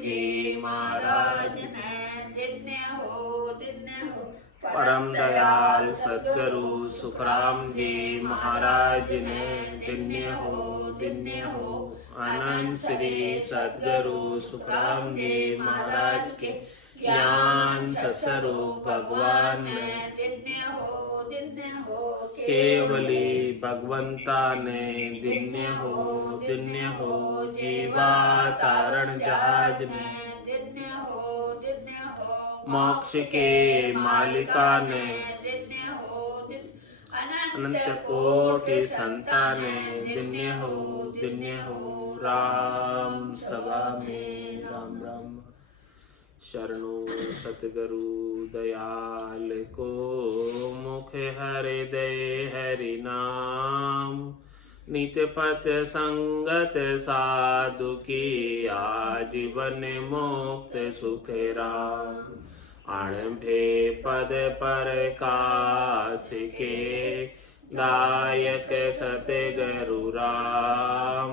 जी महाराज ने दिन्य हो परम दयाल सतगुरु सुखराम जी महाराज ने दिन्य हो अनंत श्री सतगुरु सुखराम जी महाराज के ज्ञान सत्स्वरूप भगवान ने दिन्य हो केवली भगवंता ने दिन्य हो जीवा तारण जहाज में दिन्य हो मोक्ष के मालिका ने दिन्य हो अनंत कोटि संताने दिन्य हो राम सभा में राम राम शरणो सतगुरु दयाल को मुख हृदय हरि नाम नित पथ संगत साधु की आजीवन मुक्त सुख राम अणभे पद पर कास के दायक सतगुरु राम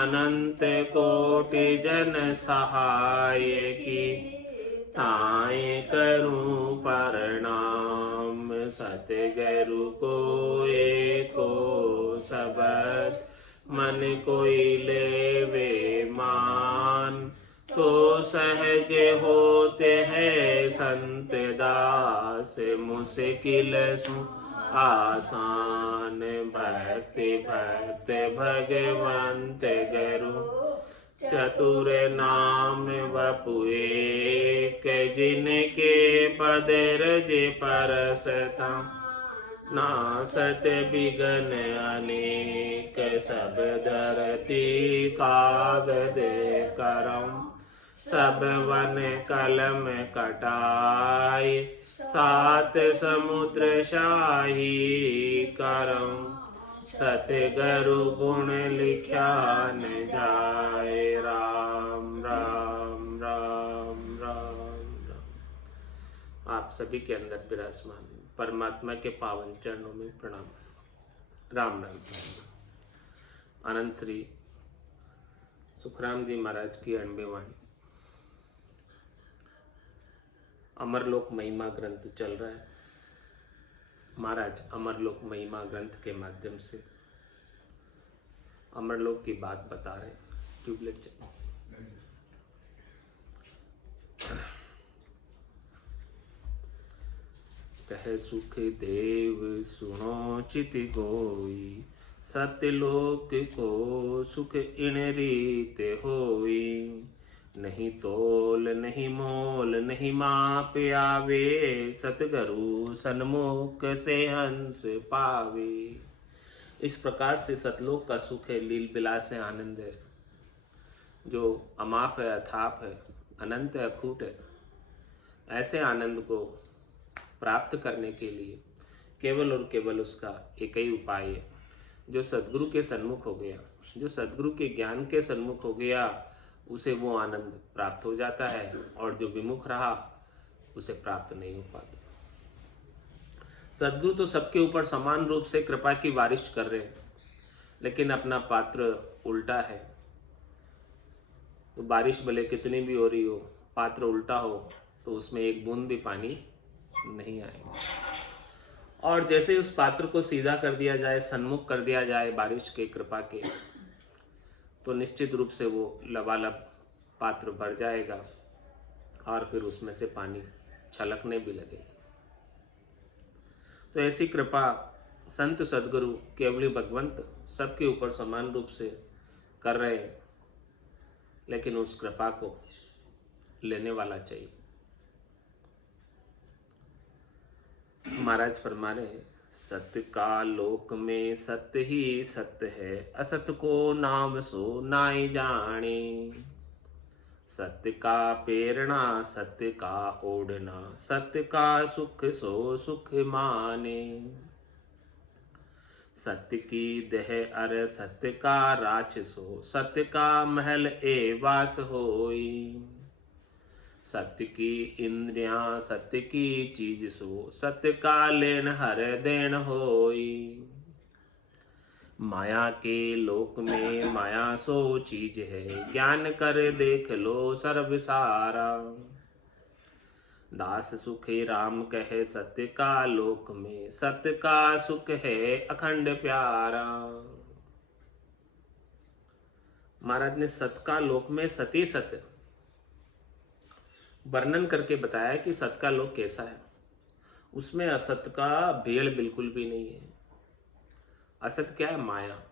अनंत कोटि जन सहाय की ताय करूं प्रणाम सतगुरु को एको सबद मन कोई लेवे मान तो सहज होते हैं संत दास मुश्किल आसान भक्ति भक्त भगवंत गुरु चतुर नाम वपुए के जिनके पद रज परसता नासत बिगन अनेक सब धरती कागद करम सब वन कलम कटाई सात समुद्र शाही करम सतगुरु गुण लिख्या न जाए राम राम राम राम राम। आप सभी के अंदर विराजमान परमात्मा के पावन चरणों में प्रणाम राम राम। आनंद श्री सुखराम जी महाराज की 98 वाणी अमरलोक महिमा ग्रंथ चल रहा है। महाराज अमरलोक महिमा ग्रंथ के माध्यम से अमरलोक की बात बता रहे। ट्यूबलाइट चल कह सुख देव सुनो चित गोई सत्यलोक को सुख इन रीत होई नहीं तोल नहीं मोल नहीं माप आवे सतगुरु सन्मुख से हंस पावे। इस प्रकार से सतलोक का सुख है, लील विलास है, आनंद है जो अमाप है, अथाप है, अनंत है, अखूट है। ऐसे आनंद को प्राप्त करने के लिए केवल और केवल उसका एक ही उपाय है जो सद्गुरु के सन्मुख हो गया, जो सद्गुरु के ज्ञान के सन्मुख हो गया उसे वो आनंद प्राप्त हो जाता है और जो विमुख रहा उसे प्राप्त नहीं हो पाता। सद्गुरु तो सबके ऊपर समान रूप से कृपा की बारिश कर रहे हैं, लेकिन अपना पात्र उल्टा है। तो बारिश भले कितनी भी हो रही हो, पात्र उल्टा हो तो उसमें एक बूंद भी पानी नहीं आएगा। और जैसे उस पात्र को सीधा कर दिया जाए, सन्मुख कर दिया जाए बारिश के कृपा के, तो निश्चित रूप से वो लबालब पात्र भर जाएगा और फिर उसमें से पानी छलकने भी लगेगा। तो ऐसी कृपा संत सद्गुरु केवली भगवंत सबके ऊपर समान रूप से कर रहे हैं, लेकिन उस कृपा को लेने वाला चाहिए। महाराज फरमा रहे हैं, सत्य का लोक में सत्य ही सत्य है, असत को नाम सो नाई जाने। सत्य का प्रेरणा सत्य का ओढ़ना, सत्य का सुख सो सुख माने। सत्य की देह अर सत्य का राछ सो, सत्य का महल ए वास होई। सत्य की इंद्रियां सत्य की चीज सो, सत्य का लेन हर देन होई। माया के लोक में माया सो चीज है, ज्ञान कर देख लो सर्व सारा। दास सुखे राम कहे सत्य का लोक में, सत्य का सुख है अखंड प्यारा। महाराज ने सत का लोक में सती सत्य वर्णन करके बताया कि सत का लोक कैसा है। उसमें असत का भेड़ बिल्कुल भी नहीं है। असत क्या है? माया।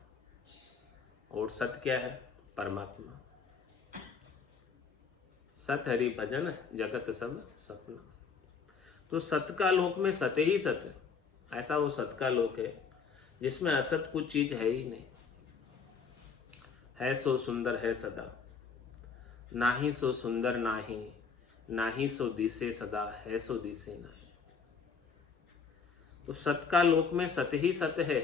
और सत क्या है? परमात्मा। सत हरि भजन जगत सब सपना। तो सत का लोक में सत्य ही सत्य, ऐसा वो सत का लोक है जिसमें असत कुछ चीज है ही नहीं। है सो सुंदर है सदा, नाही सो सुंदर नाही, नाही सो दिसे सदा, है सो दिसे नाही। तो सत का लोक में सत्य ही सत्य है।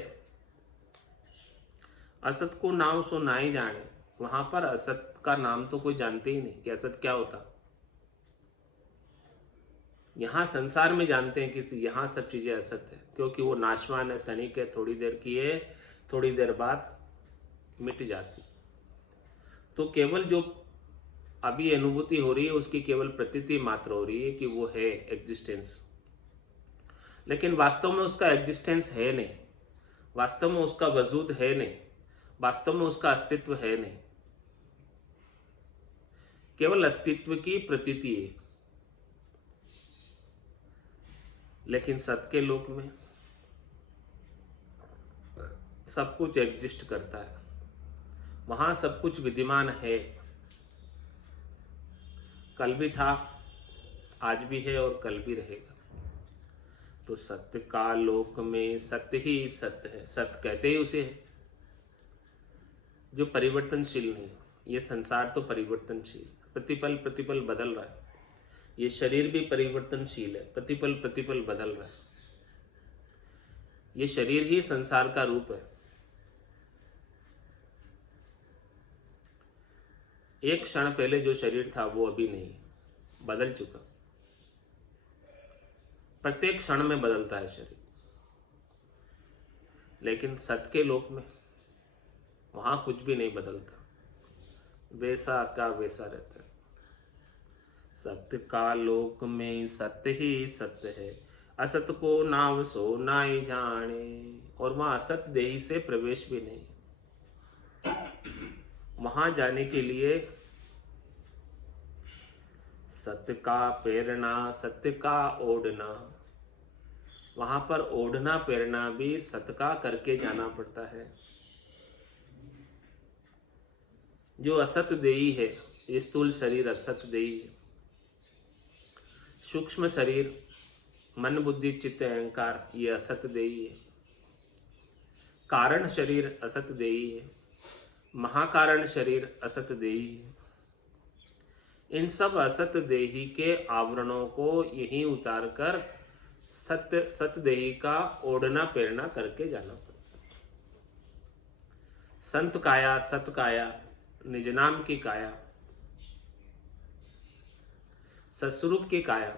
असत को नाम सो ना ही जाने। वहां पर असत का नाम तो कोई जानते ही नहीं कि असत क्या होता। यहां संसार में जानते हैं कि यहां सब चीजें असत है, क्योंकि वो नाशवान है, क्षणिक है, थोड़ी देर की है, थोड़ी देर बाद मिट जाती। तो केवल जो अभी अनुभूति हो रही है उसकी केवल प्रतीति मात्र हो रही है कि वो है एग्जिस्टेंस, लेकिन वास्तव में उसका एग्जिस्टेंस है नहीं, वास्तव में उसका वजूद है नहीं, वास्तव में उसका अस्तित्व है नहीं, केवल अस्तित्व की प्रतीति है। लेकिन सत्य के लोक में सब कुछ एग्जिस्ट करता है, वहां सब कुछ विद्यमान है। कल भी था, आज भी है और कल भी रहेगा। तो सत्य का लोक में सत्य ही सत्य है। सत्य कहते ही उसे है जो परिवर्तनशील नहीं। ये संसार तो परिवर्तनशील है, प्रतिपल प्रतिपल बदल रहा है। ये शरीर भी परिवर्तनशील है, प्रतिपल प्रतिपल बदल रहा है। ये शरीर ही संसार का रूप है। एक क्षण पहले जो शरीर था वो अभी नहीं, बदल चुका। प्रत्येक क्षण में बदलता है शरीर। लेकिन सत्य के लोक में वहां कुछ भी नहीं बदलता, वैसा का वैसा रहता है। सत्य का लोक में सत्य ही सत्य है, असत को नाम सो नाई जाने। और वहां असत देही से प्रवेश भी नहीं। वहां जाने के लिए सत्य का प्रेरणा, सत्य का ओढ़ना, वहां पर ओढ़ना प्रेरणा भी सत्य का करके जाना पड़ता है। जो असत देही है, ये स्थूल शरीर असत देही है। सूक्ष्म शरीर मन बुद्धि चित्त अहंकार ये असत देही है। कारण शरीर असत देही है, महाकारण शरीर असत देही है। इन सब असत देही के आवरणों को यही उतार कर सत्य सत देही का ओढ़ना प्रेरणा करके जाना पड़ता है। संत काया, सत काया, निज नाम की काया, सत्स्वरूप की काया,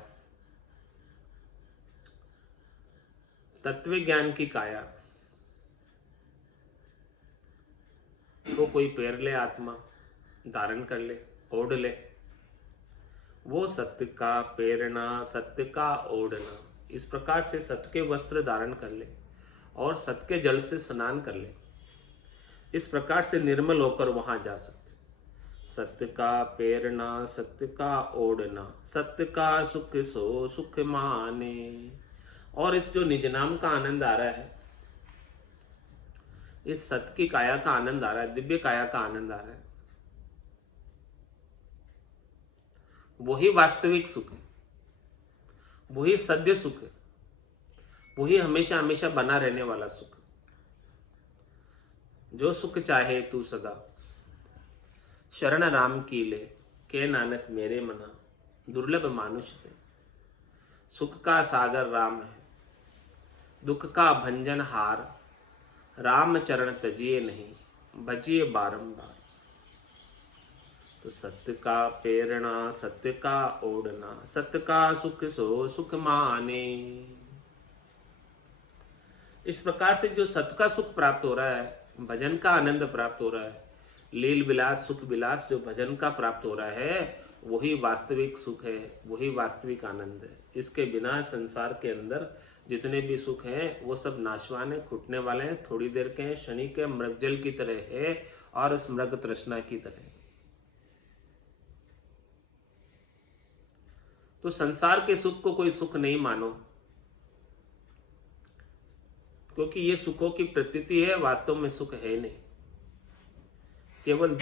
तत्व ज्ञान की काया वो कोई पैर ले, आत्मा धारण कर ले, ओढ़ ले, वो सत्य का प्रेरणा, सत्य का ओढ़ना। इस प्रकार से सत्य के वस्त्र धारण कर ले और सत्य के जल से स्नान कर ले। इस प्रकार से निर्मल होकर वहां जा सकते। सत्य का प्रेरणा, सत्य का ओढ़ना, सत्य का सुख सो सुख माने। और इस जो निज नाम का आनंद आ रहा है, इस सत्य की काया का आनंद आ रहा है, दिव्य काया का आनंद आ रहा है, वही वास्तविक सुख है, वही सद्य सुख है, वही हमेशा हमेशा बना रहने वाला सुख। जो सुख चाहे तू सदा, शरण राम की ले, के नानक मेरे मना, दुर्लभ मानुष है। सुख का सागर राम है, दुख का भंजन हार, राम चरण तजिए नहीं, भजिए बारंबार। तो सत्य का प्रेरणा, सत्य का ओढ़ना, सत्य का सुख सो सुख माने। इस प्रकार से जो सत्य का सुख प्राप्त हो रहा है भजन का आनंद प्राप्त हो रहा है, लील विलास सुख विलास जो भजन का प्राप्त हो रहा है वही वास्तविक सुख है, वही वास्तविक आनंद है। इसके बिना संसार के अंदर जितने भी सुख हैं वो सब नाशवान है, छूटने वाले हैं, थोड़ी देर के हैं, क्षणिक है, मृगजल की तरह है और स्मृग तृष्णा की तरह है। तो संसार के सुख को कोई सुख नहीं मानो, क्योंकि ये सुखों की प्रतीति है, वास्तव में सुख है नहीं, केवल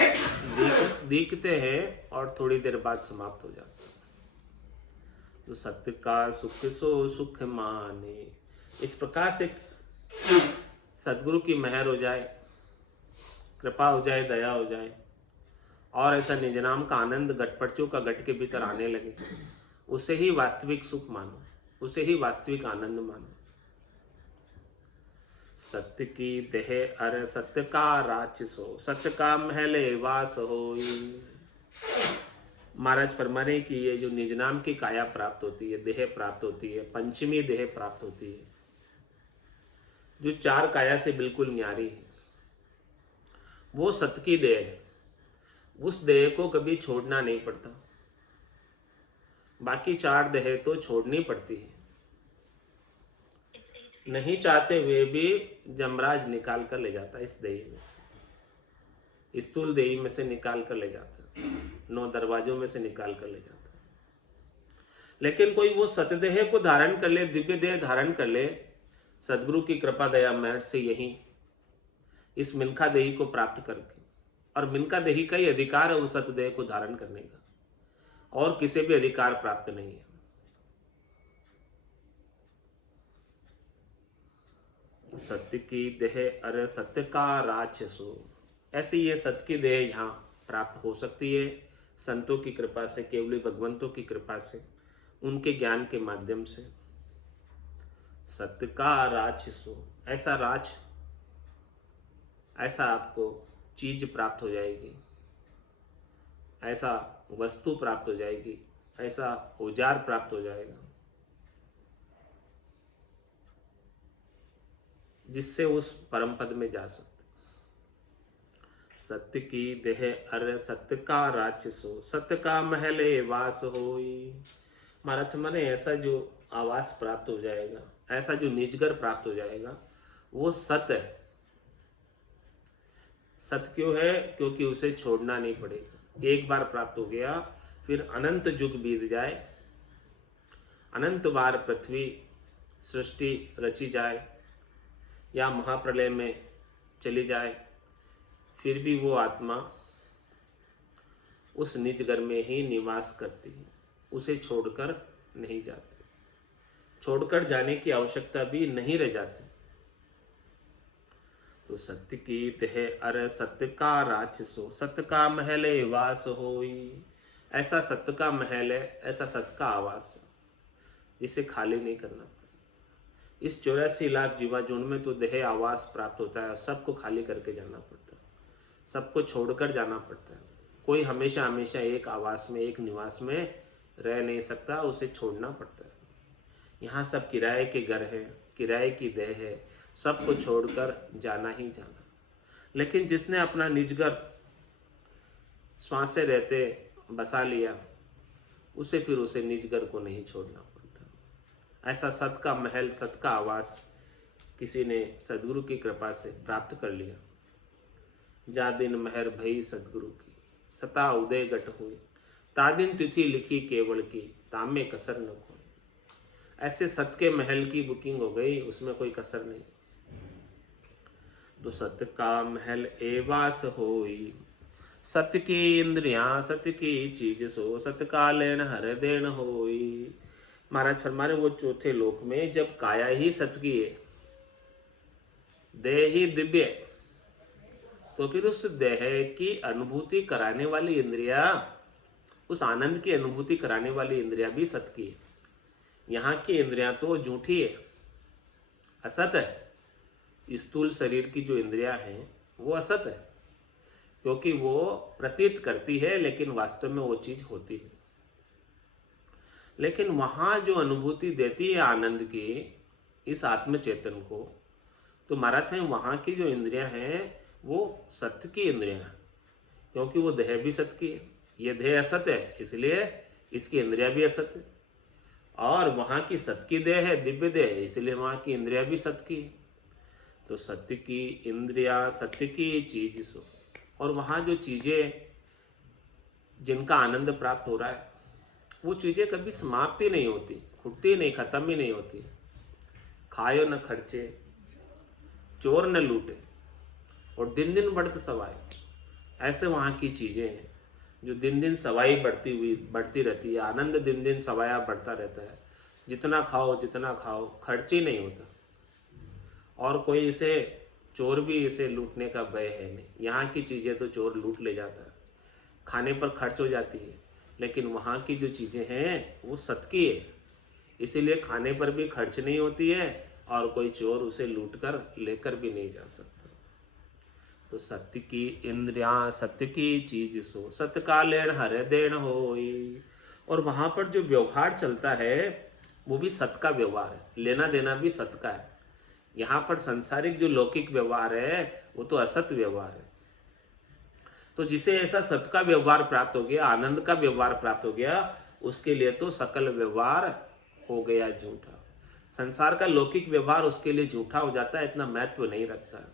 दिखते हैं और थोड़ी देर बाद समाप्त हो जाते हैं। तो सत्य का सुख सो सुख माने, इस प्रकार से सदगुरु की मेहर हो जाए, कृपा हो जाए, दया हो जाए और ऐसा निज नाम का आनंद घटपटचों का घट के भीतर आने लगे, उसे ही वास्तविक सुख मानो, उसे ही वास्तविक आनंद मानो। सत्य की देह अर सत्य का राक्षसो, सत्य का महले वास होई। महाराज फरमा रहे कि ये जो निज नाम की काया प्राप्त होती है, देह प्राप्त होती है, पंचमी देह प्राप्त होती है, जो चार काया से बिल्कुल न्यारी है, वो सत्य की देह है। उस देह को कभी छोड़ना नहीं पड़ता, बाकी चार देह तो छोड़नी पड़ती है। नहीं चाहते हुए भी जमराज निकाल कर ले जाता है, इस देही में से, स्थूल देही में से निकाल कर ले जाता है, 9 दरवाजों में से निकाल कर ले जाता है। लेकिन कोई वो सतदेह को धारण कर ले, दिव्य देह धारण कर ले, सदगुरु की कृपा दया मेहर से यही इस मिनखा देही को प्राप्त करके, और मिनखा देही का ही अधिकार है उस सतदेह को धारण करने का, और किसी भी अधिकार प्राप्त नहीं है। सत्य की देह अरे सत्य का राक्षसो, ऐसी ये सत्य की देह यहाँ प्राप्त हो सकती है संतों की कृपा से, केवली भगवंतों की कृपा से, उनके ज्ञान के माध्यम से। सत्य का राक्षसो, ऐसा राज, ऐसा आपको चीज प्राप्त हो जाएगी, ऐसा वस्तु प्राप्त हो जाएगी, ऐसा औजार प्राप्त हो जाएगा जिससे उस परम पद में जा सकते। सत्य की देह अर सत्य का राक्षसो, सत्य का महले वास होई। महाराज माने ऐसा जो आवास प्राप्त हो जाएगा, ऐसा जो निजगर प्राप्त हो जाएगा, वो सत्य है। सत्य क्यों है? क्योंकि उसे छोड़ना नहीं पड़ेगा। एक बार प्राप्त हो गया, फिर अनंत युग बीत जाए, अनंत बार पृथ्वी सृष्टि रची जाए या महाप्रलय में चली जाए, फिर भी वो आत्मा उस निजगर में ही निवास करती है, उसे छोड़कर नहीं जाती, छोड़कर जाने की आवश्यकता भी नहीं रह जाती। तो सत्य की देह अर सत्य का राक्षसो, सत्य का महले वास होई। ऐसा सत्य का महल है, ऐसा सत्य का आवास है, जिसे खाली नहीं करना पड़ेगा। इस 84 लाख जीवाजून में तो देह आवास प्राप्त होता है, सबको खाली करके जाना पड़ता है, सबको छोड़कर जाना पड़ता है। कोई हमेशा हमेशा एक आवास में, एक निवास में रह नहीं सकता, उसे छोड़ना पड़ता है। यहाँ सब किराए के घर हैं, किराए की देह है, सबको छोड़कर जाना ही जाना। लेकिन जिसने अपना निजगर श्वास से रहते बसा लिया, उसे फिर उसे निजगर को नहीं छोड़ना पड़ता। ऐसा सत का महल, सत का आवास किसी ने सदगुरु की कृपा से प्राप्त कर लिया। जा दिन महर भई सदगुरु की, सता उदय गट हुई, तादिन तिथि लिखी केवल की, तामे कसर न कोई। ऐसे सत के महल की बुकिंग हो गई, उसमें कोई कसर नहीं। तो सत्य का महल एवास होई, सत्य की इंद्रियां सत्य की चीज सो, सत्य का लेन हर देन होई। महाराज फरमा रहे वो चौथे लोक में जब काया ही सत्य की है, देह ही दिव्य, तो फिर उस देह की अनुभूति कराने वाली इंद्रिया, उस आनंद की अनुभूति कराने वाली इंद्रिया भी सत्य की है। यहाँ की इंद्रियां तो झूठी है, असत है। स्थूल शरीर की जो इंद्रियां हैं वो असत है, क्योंकि वो प्रतीत करती है लेकिन वास्तव में वो चीज होती नहीं। लेकिन वहां जो अनुभूति देती है आनंद की, इस आत्म चेतन को, तो महाराज में वहां की जो इंद्रियां हैं वो सत्य की इंद्रियां हैं, क्योंकि वो देह भी सत्य की है। ये देह असत है, इसलिए इसकी इंद्रियां भी असत है। और वहाँ की सत्य की देह है, दिव्य देह है, इसलिए वहाँ की इंद्रियां भी सत्य की है। तो सत्य की इंद्रियां, सत्य की चीज सो। और वहाँ जो चीजें जिनका आनंद प्राप्त हो रहा है, वो चीजें कभी समाप्त ही नहीं होती, खुटती नहीं, खत्म ही नहीं होती। खायो न खर्चे, चोर न लूटे, और दिन दिन बढ़त सवाई। ऐसे वहाँ की चीजें हैं जो दिन दिन सवाई बढ़ती रहती है। आनंद दिन दिन सवाया बढ़ता रहता है। जितना खाओ खर्च ही नहीं होता। और कोई इसे चोर भी इसे लूटने का भय है नहीं। यहाँ की चीजें तो चोर लूट ले जाता है, खाने पर खर्च हो जाती है, लेकिन वहाँ की जो चीजें हैं वो सत्य की है, इसीलिए खाने पर भी खर्च नहीं होती है और कोई चोर उसे लूट कर लेकर भी नहीं जा सकता। तो सत्य की इंद्रियां, सत्य की चीज सो, सत्य का लेन हर देन होई। और वहां पर जो व्यवहार चलता है वो भी सत्य का व्यवहार है, लेना देना भी सत्य का है। यहाँ पर संसारिक जो लौकिक व्यवहार है वो तो असत्य व्यवहार है। तो जिसे ऐसा सत्य का व्यवहार प्राप्त हो गया, आनंद का व्यवहार प्राप्त हो गया, उसके लिए तो सकल व्यवहार हो गया झूठा। संसार का लौकिक व्यवहार उसके लिए झूठा हो जाता है, इतना महत्व नहीं रखता।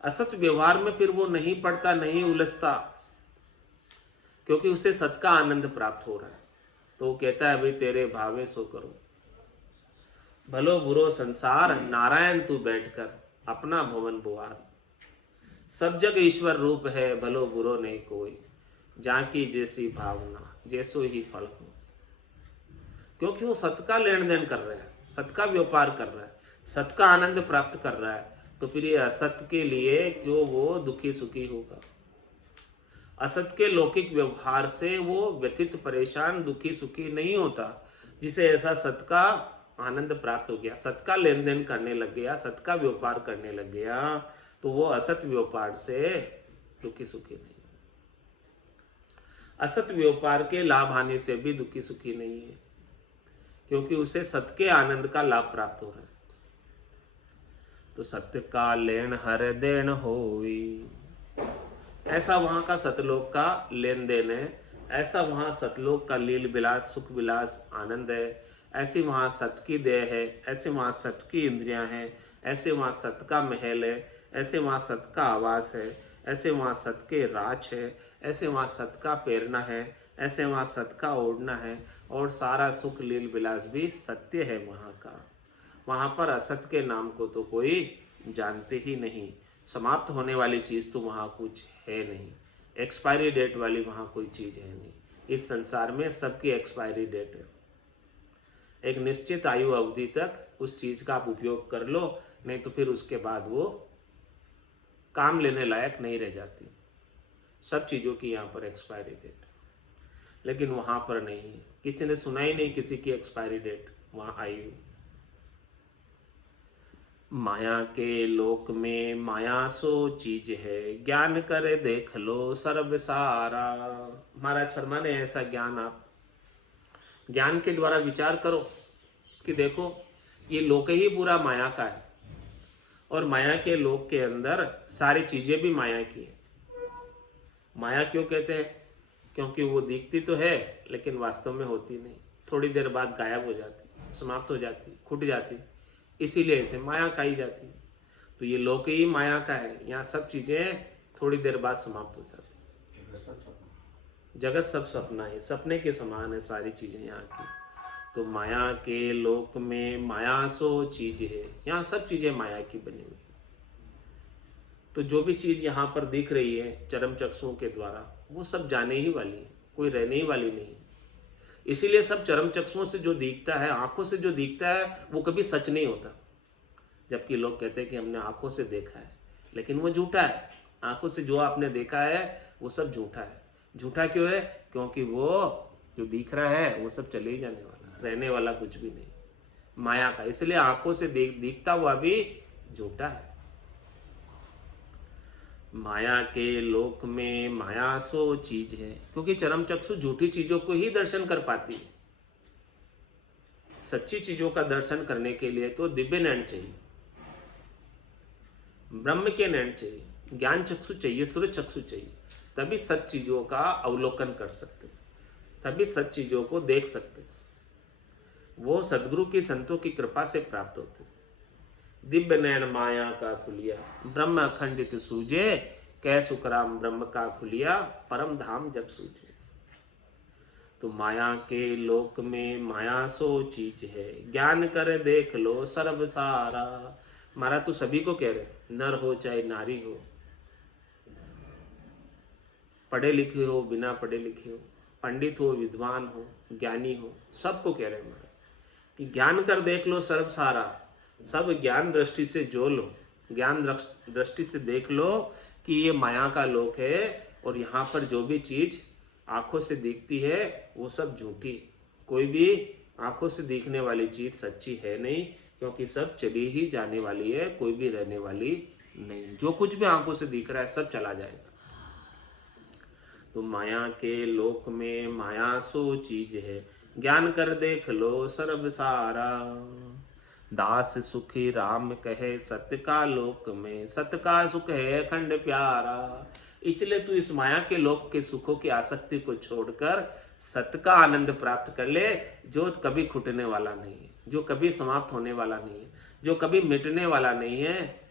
असत व्यवहार में फिर वो नहीं पड़ता, नहीं उलझता, क्योंकि उसे सत का आनंद प्राप्त हो रहा है। तो वो कहता है भाई तेरे भावे सो करो, भलो बुरो संसार नारायण तू बैठकर अपना भवन बुआर। सब जग ईश्वर रूप है, भलो बुरो नहीं कोई, जाकी जैसी भावना जैसो ही फल हो। क्योंकि वो सत का लेन देन कर रहा है, सत का व्यापार कर रहा है, सत का आनंद प्राप्त कर रहा है, तो फिर ये असत के लिए क्यों वो दुखी सुखी होगा। असत के लौकिक व्यवहार से वो व्यथित, परेशान, दुखी सुखी नहीं होता। जिसे ऐसा सत का आनंद प्राप्त हो गया, सत का लेन देन करने लग गया, सत का व्यापार करने लग गया, तो वो असत व्यापार से दुखी सुखी नहीं। असत व्यापार के लाभ हानि से भी दुखी सुखी नहीं है, क्योंकि उसे सत्य के आनंद का लाभ प्राप्त हो रहा है। तो सत्य का लेन हर देन होई। ऐसा वहां का सतलोक का लेन देन है, ऐसा वहां सतलोक का लील विलास, सुख विलास, आनंद है। ऐसी वहां सत्य की देह है, ऐसे वहां सत्य की इंद्रियां हैं, ऐसे वहां सत्य का महल है, ऐसे वहां सत्य का आवास है, ऐसे वहां सत्य के राज है, ऐसे वहां सत्य का पैरना है, ऐसे वहां सत्य का ओढ़ना है, और सारा सुख लील विलास भी सत्य है वहां का। वहां पर असत्य के नाम को तो कोई जानते ही नहीं। समाप्त होने वाली चीज तो वहां कुछ है नहीं, एक्सपायरी डेट वाली वहां कोई चीज है नहीं। इस संसार में सबकी एक्सपायरी डेट है। एक निश्चित आयु अवधि तक उस चीज का आप उपयोग कर लो, नहीं तो फिर उसके बाद वो काम लेने लायक नहीं रह जाती। सब चीजों की यहाँ पर एक्सपायरी डेट है, लेकिन वहां पर नहीं है। किसी ने सुना ही नहीं किसी की एक्सपायरी डेट वहां आयु। माया के लोक में माया सो चीज है, ज्ञान करे देख लो सर्व सारा। महाराज फरमाने ऐसा ज्ञान आप ज्ञान के द्वारा विचार करो कि देखो ये लोक ही पूरा माया का है, और माया के लोक के अंदर सारी चीजें भी माया की है। माया क्यों कहते हैं? क्योंकि वो दिखती तो है लेकिन वास्तव में होती नहीं, थोड़ी देर बाद गायब हो जाती, समाप्त हो जाती, खुट जाती, इसीलिए इसे माया कही जाती है। तो ये लोक ही माया का है, यहाँ सब चीजें थोड़ी देर बाद समाप्त हो जाती। जगत सब सपना है, सपने के समान है सारी चीजें यहाँ की। तो माया के लोक में माया सो चीज है, यहाँ सब चीजें माया की बनी हुई है। तो जो भी चीज यहाँ पर दिख रही है चरम चक्षुओं के द्वारा, वो सब जाने ही वाली है, कोई रहने ही वाली नहीं है। इसीलिए सब चरम चक्षुओं से जो दिखता है, आंखों से जो दिखता है, वो कभी सच नहीं होता। जबकि लोग कहते हैं कि हमने आंखों से देखा है, लेकिन वो झूठा है। आंखों से जो आपने देखा है वो सब झूठा है। झूठा क्यों है? क्योंकि वो जो दिख रहा है वो सब चले ही जाने वाला, रहने वाला कुछ भी नहीं, माया का। इसलिए आंखों से दिखता हुआ भी झूठा है। माया के लोक में माया सो चीज है, क्योंकि चरम चक्षु झूठी चीजों को ही दर्शन कर पाती है। सच्ची चीजों का दर्शन करने के लिए तो दिव्य नयन चाहिए। ब्रह्म के नयन चाहिए, ज्ञान चक्षु चाहिए, सूर्य चक्षु चाहिए, तभी सच चीजों का अवलोकन कर सकते, तभी सच चीजों को देख सकते। वो सदगुरु की संतों की कृपा से प्राप्त होते। दिव्य नयन माया का खुलिया, ब्रह्म अखंडित सूझे, कै सुखराम ब्रह्म का खुलिया, परम धाम जब सूझे। तो माया के लोक में माया सो चीज है, ज्ञान कर देख लो सर्व सारा। मारा तो सभी को कह रहे, नर हो चाहे नारी हो, पढ़े लिखे हो बिना पढ़े लिखे हो, पंडित हो विद्वान हो ज्ञानी हो, सबको कह रहे हैं महाराज कि ज्ञान कर देख लो सर्व सारा। सब ज्ञान दृष्टि से जो लो, ज्ञान दृष्टि से देख लो कि ये माया का लोक है, और यहाँ पर जो भी चीज आंखों से दिखती है वो सब झूठी। कोई भी आंखों से दिखने वाली चीज सच्ची है नहीं, क्योंकि सब चली ही जाने वाली है, कोई भी रहने वाली नहीं। जो कुछ भी आंखों से दिख रहा है सब चला जाएगा। तो माया के लोक में माया सो चीज है, ज्ञान कर देख लो सर्व सारा। दास सुखी राम कहे सत्य का लोक में, सत्य का सुख है अखंड प्यारा। इसलिए तू इस माया के लोक के सुखों की आसक्ति को छोड़कर सत्य का आनंद प्राप्त कर ले, जो कभी खुटने वाला नहीं है, जो कभी समाप्त होने वाला नहीं है, जो कभी मिटने वाला नहीं है,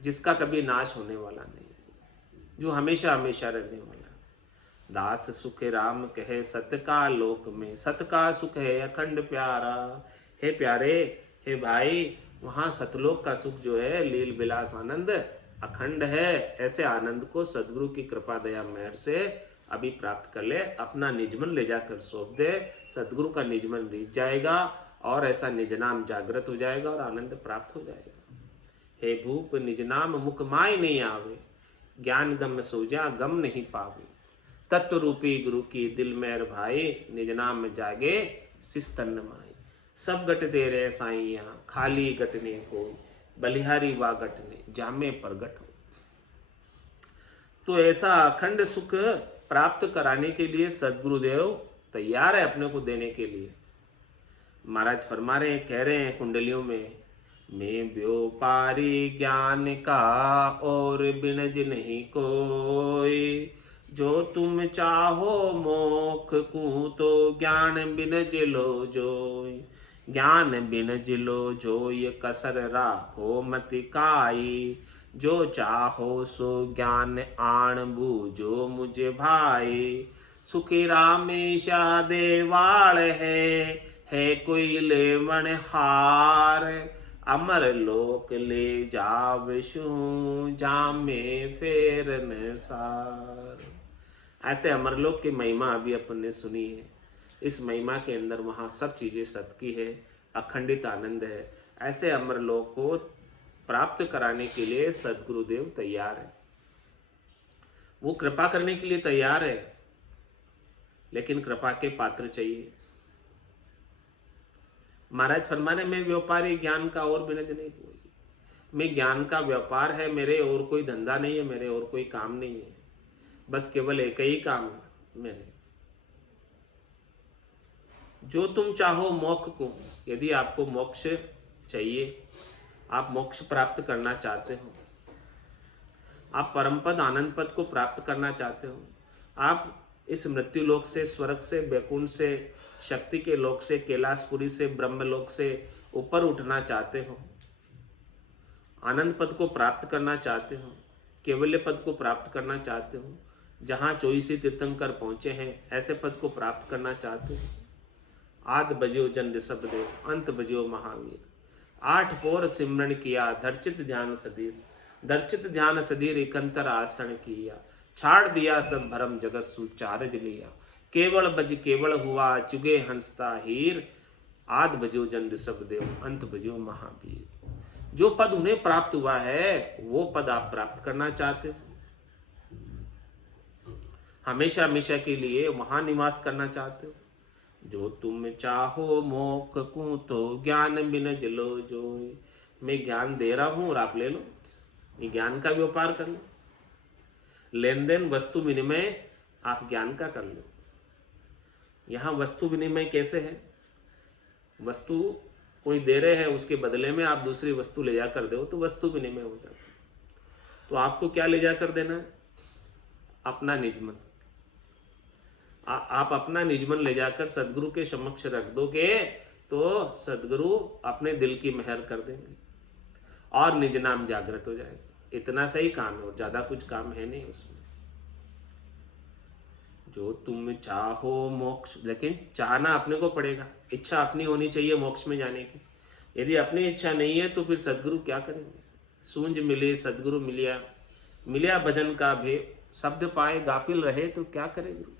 जिसका कभी नाश होने वाला नहीं है, जो हमेशा हमेशा रहने वाला है। दास सुख राम कहे सत्य का लोक में, सत्य का सुख है अखंड प्यारा। हे प्यारे, हे भाई, वहाँ सतलोक का सुख जो है, लील विलास आनंद अखंड है। ऐसे आनंद को सदगुरु की कृपा दया मेहर से अभी प्राप्त कर ले, अपना निजमन ले जाकर सौंप दे, सदगुरु का निजमन रीत जाएगा और ऐसा निज नाम जागृत हो जाएगा और आनंद प्राप्त हो जाएगा। हे भूप निज नाम मुख माय नहीं आवे, ज्ञान गम सोजा गम नहीं पावे। तत्व रूपी गुरु की दिल मेर भाई, निज नाम में जागे सिस्तन माई। सब गट तेरे साइया, खाली गटने को, बलिहारी वा गटने जामे प्रगट हो। तो ऐसा अखंड सुख प्राप्त कराने के लिए सदगुरुदेव तैयार है अपने को देने के लिए। महाराज फरमा रहे हैं, कह रहे हैं कुंडलियों में, मैं व्यापारी ज्ञान का और बिनज नहीं कोई। जो तुम चाहो मोख को तो ज्ञान बिनज लो जोय। ज्ञान बिनज लो जोय कसर राखो मत काई। जो चाहो सो ज्ञान आण बूझो मुझे भाई। सुखी रामेशा देवाल है कोई लेवन हार। अमर लोक ले जावशु जामे फेर सार। ऐसे अमरलोक की महिमा अभी अपन ने सुनी है। इस महिमा के अंदर वहाँ सब चीज़ें सत्य की है, अखंडित आनंद है। ऐसे अमरलोक को प्राप्त कराने के लिए सदगुरुदेव तैयार है, वो कृपा करने के लिए तैयार है, लेकिन कृपा के पात्र चाहिए। महाराज फरमाने, मैं व्यापारी ज्ञान का और बिनज नहीं कोई। मैं ज्ञान का व्यापार है मेरे, और कोई धंधा नहीं है मेरे, और कोई काम नहीं है, बस केवल एक ही काम है मेरे। जो तुम चाहो मोक्ष को, यदि आपको मोक्ष चाहिए, आप मोक्ष प्राप्त करना चाहते हो, आप परम पद आनंद पद को प्राप्त करना चाहते हो, आप इस मृत्यु लोक से, स्वर्ग से, बैकुंठ से, शक्ति के लोक से, कैलाशपुरी से, ब्रह्म लोक से ऊपर उठना चाहते हो, आनंद पद को प्राप्त करना चाहते हो, केवल्य पद को प्राप्त करना चाहते हो, जहाँ 24 तीर्थंकर पहुंचे हैं, ऐसे पद को प्राप्त करना चाहते हो। आद बज्यो जन ऋषभ देव, अंत बज्यो महावीर। 8 पोर सिमरन किया, दर्चित ध्यान सदीर। दर्चित ध्यान सदीर एकंतर आसन किया। छाड़ दिया सब भरम जगत सुचारज लिया। केवल बज केवल हुआ, चुगे हंसता हीर। आद बज्यो जन ऋषभ देव, अंत बज्यो महावीर। जो पद उन्हें प्राप्त हुआ है, वो पद आप प्राप्त करना चाहते हो। हमेशा हमेशा के लिए वहां निवास करना चाहते हो। जो तुम चाहो मोक्ष को तो ज्ञान बिनज लो जोय। मैं ज्ञान दे रहा हूं और आप ले लो, ये ज्ञान का व्यापार कर लो। लेन देन वस्तु विनिमय आप ज्ञान का कर लो। यहां वस्तु विनिमय कैसे है? वस्तु कोई दे रहे हैं, उसके बदले में आप दूसरी वस्तु ले जाकर दो तो वस्तु विनिमय हो जाता है। तो आपको क्या ले जाकर देना है? अपना निजमन। आप अपना निजमन ले जाकर सदगुरु के समक्ष रख दोगे तो सदगुरु अपने दिल की मेहर कर देंगे और निज नाम जागृत हो जाएगा। इतना सही काम है और ज्यादा कुछ काम है नहीं उसमें। जो तुम चाहो मोक्ष, लेकिन चाहना अपने को पड़ेगा, इच्छा अपनी होनी चाहिए मोक्ष में जाने की। यदि अपनी इच्छा नहीं है तो फिर सदगुरु क्या करेंगे? सूंझ मिले सदगुरु मिलिया, मिलिया भजन का भे, शब्द पाए गाफिल रहे तो क्या करे गुरु?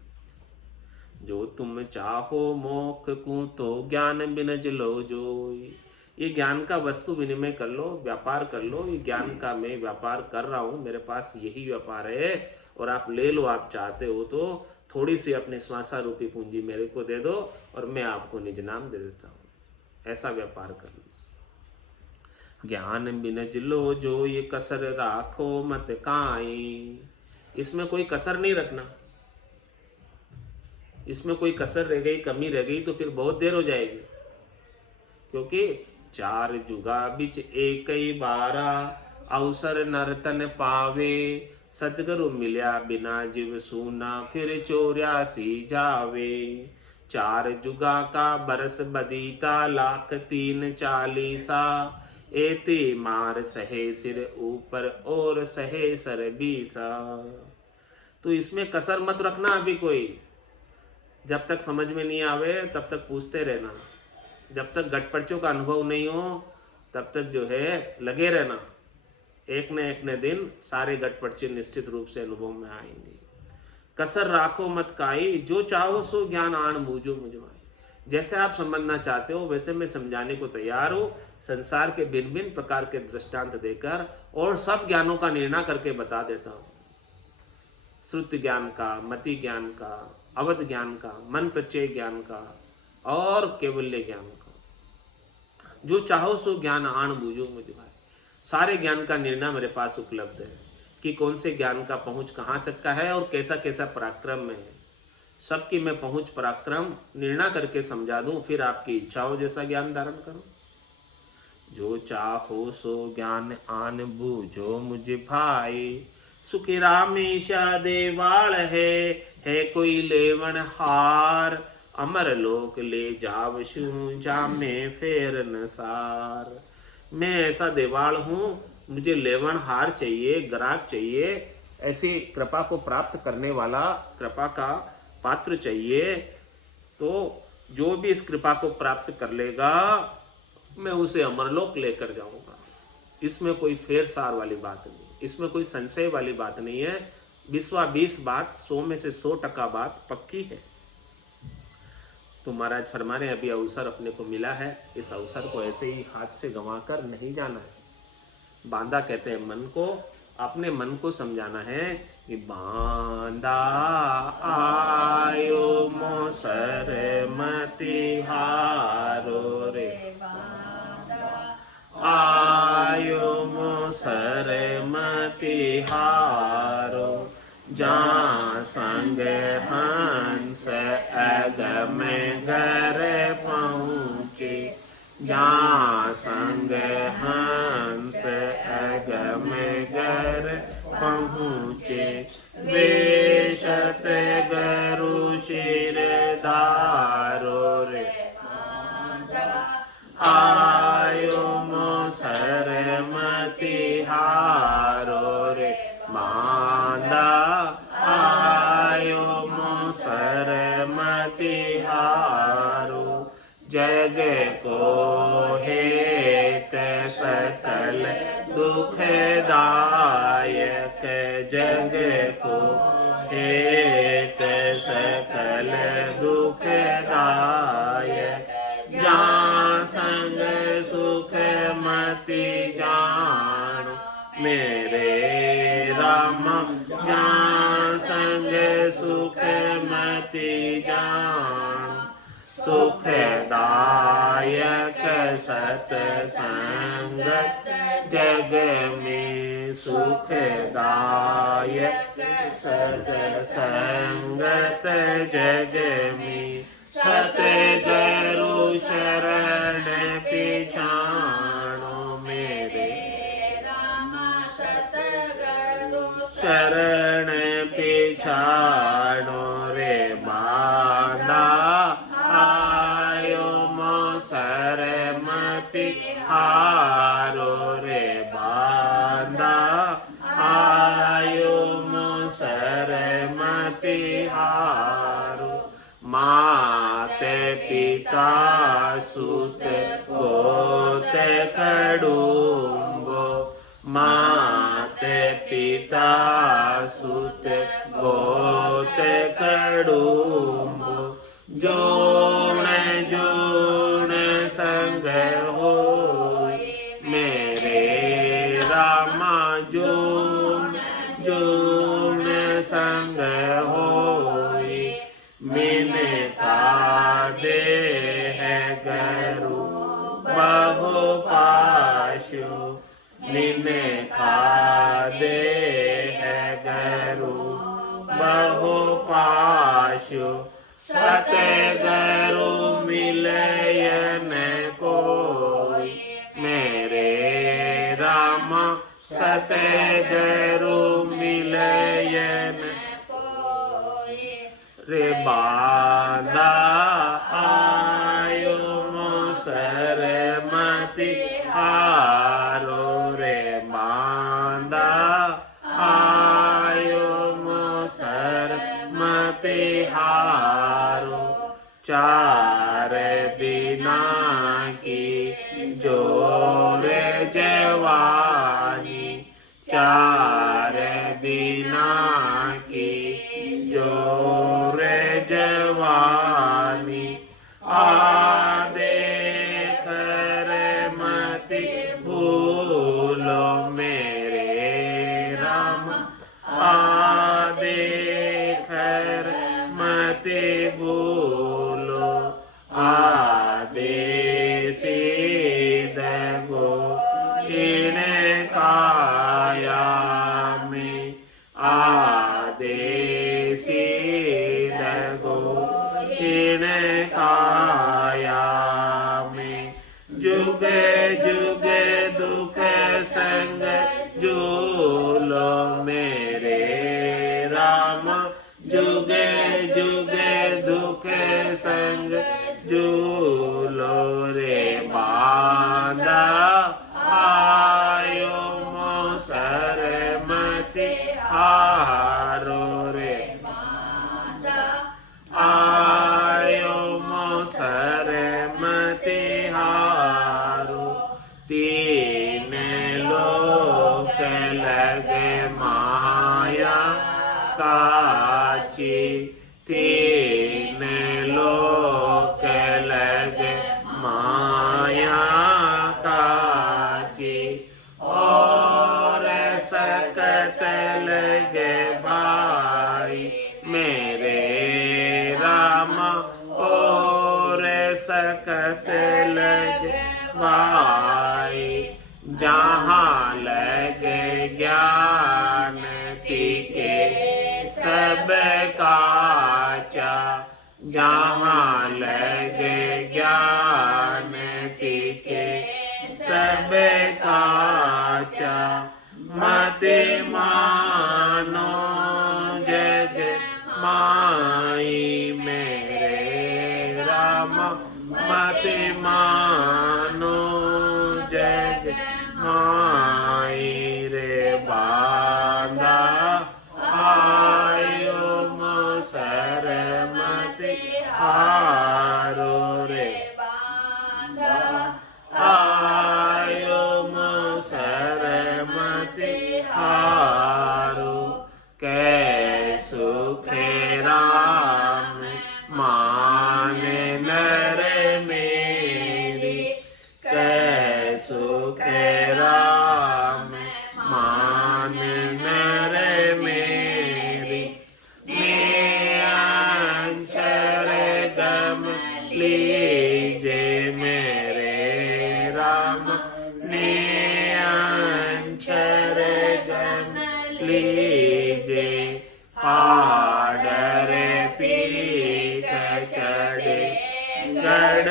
जो तुम चाहो मोक्ष को तो ज्ञान बिनज लो जोई। ये ज्ञान का वस्तु विनिमय कर लो, व्यापार कर लो। ये ज्ञान का मैं व्यापार कर रहा हूँ, मेरे पास यही व्यापार है और आप ले लो। आप चाहते हो तो थोड़ी सी अपने श्वासा रूपी पूंजी मेरे को दे दो और मैं आपको निज नाम दे देता हूँ। ऐसा व्यापार कर लो। ज्ञान बिनज लो जो ये कसर राखो मत काई। इसमें कोई कसर नहीं रखना। इसमें कोई कसर रह गई, कमी रह गई तो फिर बहुत देर हो जाएगी। क्योंकि चार जुगा बिच एक ही बारा, अवसर नर्तन पावे। सतगुरु मिल्या बिना जीव सूना, फिर 84 जावे। चार जुगा का बरस बदीता, लाख 340। एते मार सहे सिर ऊपर और सहे सर 20। तो इसमें कसर मत रखना अभी कोई। जब तक समझ में नहीं आवे तब तक पूछते रहना। जब तक गटपर्चों का अनुभव नहीं हो तब तक जो है लगे रहना। एक न दिन सारे गटपर्चे निश्चित रूप से अनुभव में आएंगे। कसर राखो मत काई, जो चाहो सो ज्ञान आन बूझो मुझमाई। जैसे आप समझना चाहते हो वैसे मैं समझाने को तैयार हूँ। संसार के भिन्न भिन्न प्रकार के दृष्टांत देकर और सब ज्ञानों का निर्णय करके बता देता हूँ। श्रुति ज्ञान का, मति ज्ञान का, अवध ज्ञान का, मन प्रत्यय ज्ञान का और केवल्य ज्ञान का। जो चाहो सो ज्ञान आन बूझो मुझ भाई। सारे ज्ञान का निर्णय मेरे पास उपलब्ध है कि कौन से ज्ञान का पहुंच कहाँ तक का है और कैसा कैसा पराक्रम में है। सबकी मैं पहुंच पराक्रम निर्णय करके समझा दूं, फिर आपकी इच्छा हो जैसा ज्ञान धारण करो। जो चाहो सो ज्ञान आन बूझो मुझ भाई। सुखी रामेशा देवाल है कोई लेवन हार। अमर लोक ले जावशु जामे फेर नसार। मैं ऐसा देवाल हूँ, मुझे लेवन हार चाहिए, ग्राहक चाहिए, ऐसी कृपा को प्राप्त करने वाला कृपा का पात्र चाहिए। तो जो भी इस कृपा को प्राप्त कर लेगा मैं उसे अमरलोक लेकर जाऊंगा। इसमें कोई फेर सार वाली बात नहीं, इसमें कोई संशय वाली बात नहीं है। 20 बात 100 में से 100% बात पक्की है। तो महाराज फरमा रहे अभी अवसर अपने को मिला है, इस अवसर को ऐसे ही हाथ से गंवाकर नहीं जाना है। बांधा कहते हैं मन को, अपने मन को समझाना है कि बांधा आयो मोसर मति हारो रे। आयो मोसर मति हारो। जहाँ संग हंस अगम घर पहुँचे। जहाँ संग हंस अगम घर पहुँचे। वेशत गरु शिर धारो रे। आयो मोसर मति हारो रे। मांदा आयो मोसर मति हारो। जग को हेत सकल दुखदायक। जग को हेत सकल दुखदायक। जहाँ संग सुख मति जानो मेरे राम। जहाँ संग सुख मति जानो। सुखदायक सतसंगत जग में। सुखदायक सतसंगत जग में। सतगुरु शरण पिछानो मेरे राम। सतगुरु हारो माते पिता सुत गोत कडुम्बो माते पिता सुत गोत कडुम्बो जोण जोण संग होय मेरे रामा जोण जोण संग होय मिनता दे है गरु बहु पाशु मिनता दे है गरु बहु पाशु सतगुरु मिलयन कोई मेरे राम सतगुरु मिलयन रे बांधा आयो मोसर मति हारो रे बांधा आयो मोसर मति हारो चार दिना की जोर जवानी चार दिना की जोर जवानी आदे कर मति भूलो मेरे राम आदे कर मति भूलो आदेश दगो इन काया में आदेश दगो इन काया में जुग जुग दुख संग झूलो मेरे राम जुग जुग दुख संग झूलो रे बांधा आयो मोसर मति हारो रे आयो मोसर मति हारो तीन लोक लगे माया काची तीन लोक लगे माया काची और सकत लगे भाई मेरे राम और सकत लगे भाई जहाँ लगे ज्ञान टिके सब काचा जहाँ लगे ज्ञान टिके सब काचा मत मानो जग माई मेरे राम मत मानो जग माई रे बांधा आयो मोसर मति हारो रे आयो मोसर मति हारो कै सुखे राम मान नर मेरी कै सुखे राम मान नर मेरी मैं अंशर गम लीजे मेरे राम ने अंशर गम लीजे आडर पीक चढ़े गढ़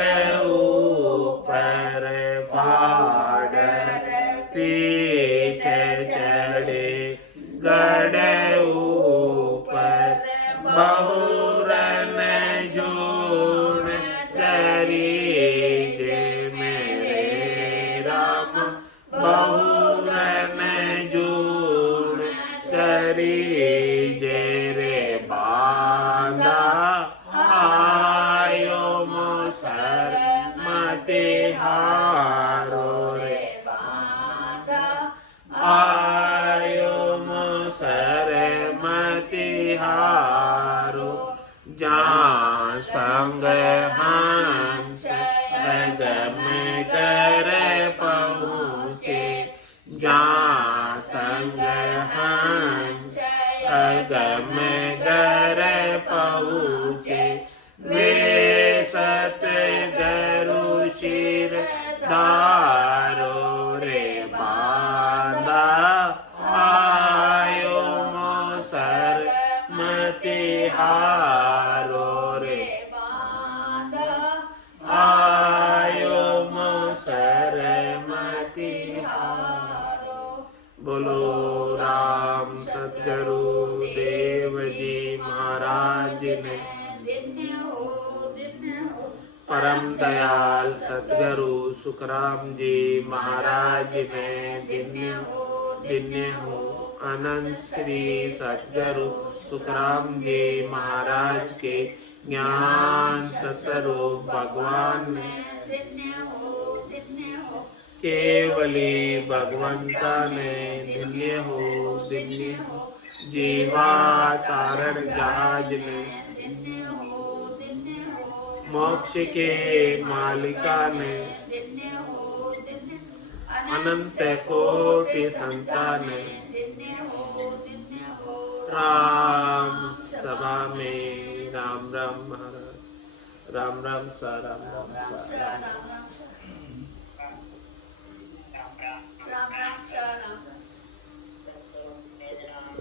ऊपर फाडर पीक चढ़े गढ़ ऊपर बहुरन जोड़ करीजे मेरे राम बहुरन जोड़ करीजे रे बांधा हारो रे बांधा आयो मोसर मति हारो जहाँ संग हंस अगम कर पहुँचे जहाँ संग हंस अगम कर पहुँचे वे सतगुरु शिर धारो रे बांधा आयो मोसर मति हारो रे बांधा आयो मोसर मति हारो बोलो राम सतगुरु देव जी महाराज ने धन्य हो परम दयाल सतगुरु सुखराम जी महाराज ने धन्य हो अनंत श्री सतगुरु सुखराम जी महाराज के ज्ञान स्वरूप भगवान ने धन्य हो केवली भगवंता ने धन्य हो जीवा तारण जहाज ने धन्य हो मोक्ष के मालिका ने धन्य हो अनंत कोटि संतान धन्य हो राम सभा में राम राम महाराज राम राम सा राम राम सा राम राम